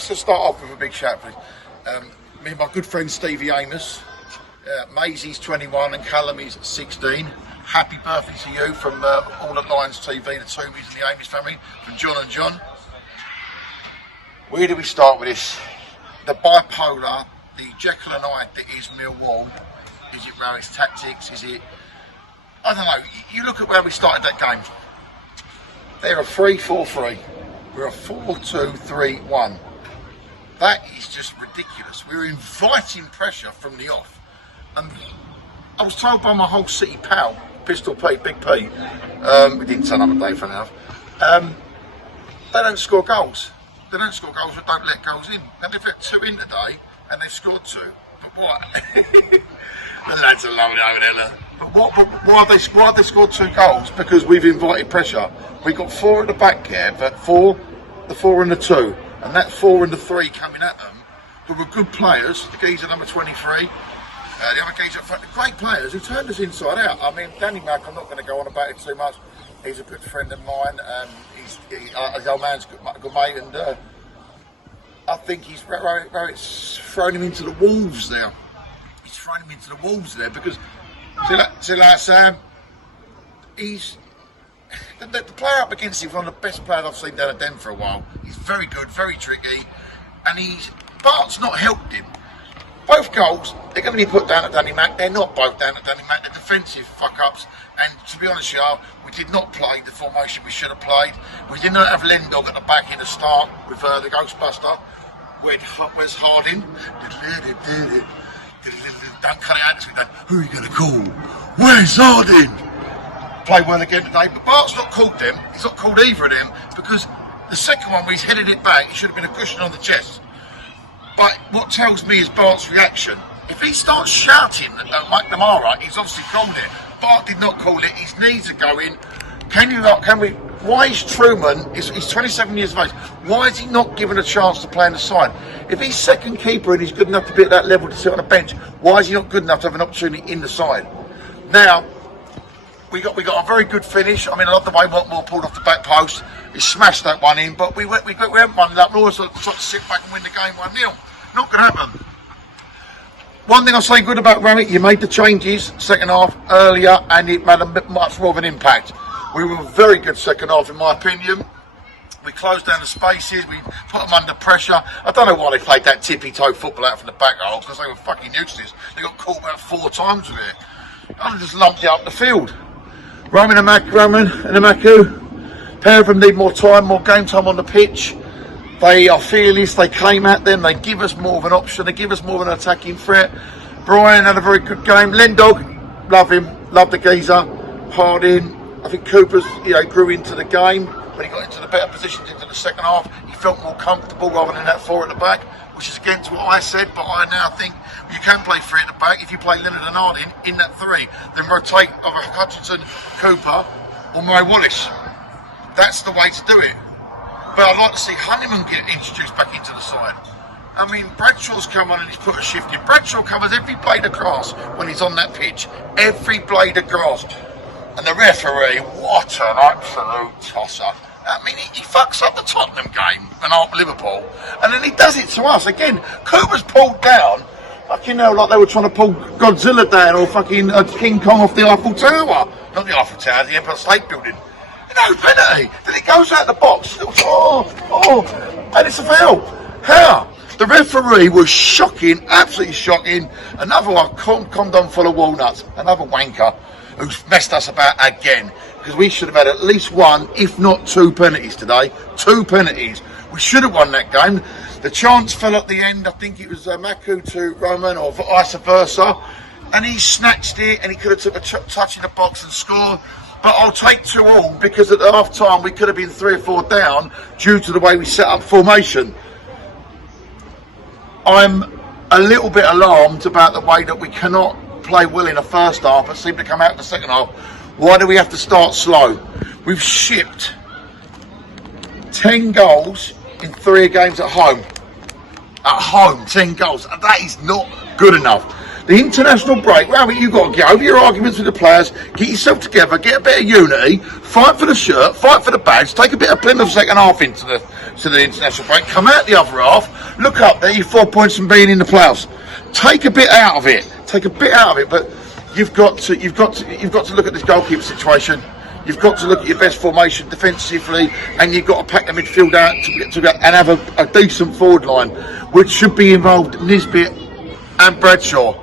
let's just start off with a big shout, please. Me and my good friend Stevie Amos. Maisie's 21 and Callum's 16. Happy birthday to you from all at Lions TV, the Toomies and the Amos family, from John and John. Where do we start with this? The bipolar, the Jekyll and Hyde that is Millwall. Is it Rowett's tactics? Is it... I don't know. You look at where we started that game. They're a 3-4-3. We're a 4-2-3-1. That is just ridiculous. We're inviting pressure from the off. And I was told by my whole city pal, Pistol Pete, Big P, we didn't turn up a day for enough, they don't score goals. They don't score goals, but don't let goals in. And they've had 2 in today, and they've scored 2. But what? The lads are loving it over there. But why have they scored 2 goals? Because we've invited pressure. We got 4 at the back here, but the 4 and the 2, and that 4 and the 3 coming at them, who were good players. The geezer number 23. The other geezer up front, great players who turned us inside out. I mean, Danny Mack, I'm not going to go on about it too much. He's a good friend of mine. His old man's good mate, and I think Rowett's thrown him into the wolves there. He's thrown him into the wolves there because, see like Sam, he's the player up against him is one of the best players I've seen down at Den for a while. He's very good, very tricky, and Bart's not helped him. Both goals, they're going to be put down at Danny Mack. They're not both down at Danny Mack. They're defensive fuck-ups. And to be honest with you, we did not play the formation we should have played. We did not have Lendog at the back in the start with the Ghostbuster. Where's Harding? Don't cut it out this week. Who are you going to call? Where's Harding? Play well again today. But Bart's not called them. He's not called either of them because the second one where he's headed it back, he should have been a cushion on the chest. But what tells me is Bart's reaction. If he starts shouting at McNamara, he's obviously called it. Bart did not call it. His knees are going. Why is Truman, he's 27 years of age, why is he not given a chance to play on the side? If he's second keeper and he's good enough to be at that level to sit on a bench, why is he not good enough to have an opportunity in the side? Now, we got a very good finish. I mean, I love the way Watmore pulled off the back post. He smashed that one in, but we haven't won it up. We always sort of sit back and win the game 1-0. Not going to happen. One thing I'll say good about Rowett, you made the changes second half earlier, and it made much more of an impact. We were very good second half, in my opinion. We closed down the spaces, we put them under pressure. I don't know why they played that tippy-toe football out from the back hole, because they were fucking useless. They got caught about 4 times with it. I just lumped it up the field. Roman and Amaku, pair of them need more time, more game time on the pitch. They are fearless, they came at them, they give us more of an option, they give us more of an attacking threat. Brian had a very good game. Lendog, love him, love the geezer. Harding, I think Cooper's grew into the game, when he got into the better positions into the second half. He felt more comfortable rather than that 4 at the back, which is against what I said, but I now think you can play 3 at the back if you play Leonard and Harding in that 3. Then rotate over Hutchinson, Cooper or Murray Wallace. That's the way to do it. But I'd like to see Honeyman get introduced back into the side. I mean, Bradshaw's come on and he's put a shift in. Bradshaw covers every blade of grass when he's on that pitch. Every blade of grass. And the referee, what an absolute tosser. I mean, he fucks up the Tottenham game and not Liverpool. And then he does it to us. Again, Cooper's pulled down, fucking hell, like they were trying to pull Godzilla down or fucking King Kong off the Eiffel Tower. Not the Eiffel Tower, the Empire State Building. No penalty. Then it goes out the box. And it's a foul. How? The referee was shocking, absolutely shocking. Another one, condom full of walnuts. Another wanker who's messed us about again. Because we should have had at least 1, if not 2 penalties today. 2 penalties. We should have won that game. The chance fell at the end. I think it was Maku to Roman or vice versa. And he snatched it and he could have took a touch in the box and scored. But I'll take 2 all because at the half time we could have been 3 or 4 down due to the way we set up formation. I'm a little bit alarmed about the way that we cannot play well in the first half but seem to come out in the second half. Why do we have to start slow? We've shipped 10 goals in 3 games at home. At home, 10 goals. That is not good enough. The international break, well, you've got to get over your arguments with the players, get yourself together, get a bit of unity, fight for the shirt, fight for the badge, take a bit of Plymouth second half into the international break, come out the other half, look up there, you're 4 points from being in the playoffs. Take a bit out of it. But you've got to look at this goalkeeper situation. You've got to look at your best formation defensively, and you've got to pack the midfield out and have a decent forward line, which should be involved Nisbet and Bradshaw,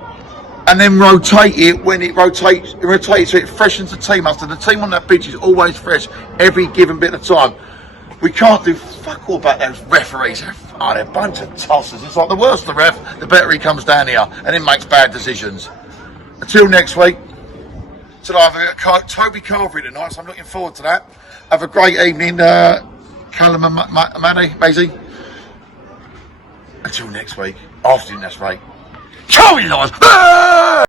and then rotate it when it rotates so it freshens the team up. So the team on that pitch is always fresh every given bit of time. We can't do fuck all about those referees. They're a bunch of tossers. It's like the worse the ref, the better he comes down here and then makes bad decisions. Until next week, tonight I've got Toby Carvery tonight, so I'm looking forward to that. Have a great evening, Callum and Maisie. Until next week, after the next week, Carvery live.